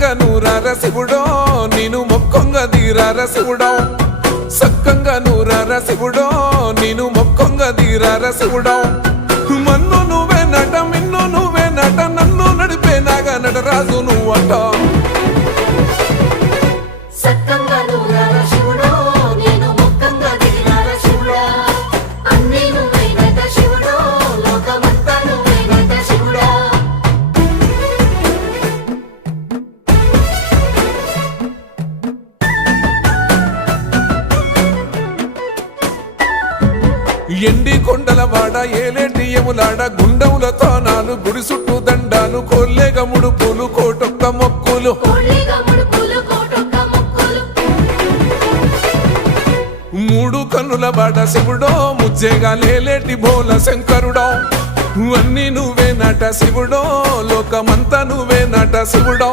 సక్కంగా నూరార శివుడో నేను మొక్కొంగ దీరార శివుడో సక్కంగా నూరార శివుడో నేను మొక్కొంగ దీరార శివుడో మన్ను నువ్వే నట మిన్ను నువ్వే నట నన్ను నడిపే నాగా నటరాజు నువ్వట ఎండి కొండల వాడ ఏలేటి యములాడ గుండములతో నాలు గుడి చుట్టూ దండాలు కోల్లేగ ముడుపులు కోటొక్క మొక్కులు మూడు కన్నుల వాడ శివుడో ముజ్జేగా లేలేటి బోల శంకరుడో అన్నీ నువ్వే నట శివుడో లోకమంతా నువ్వే నట శివుడో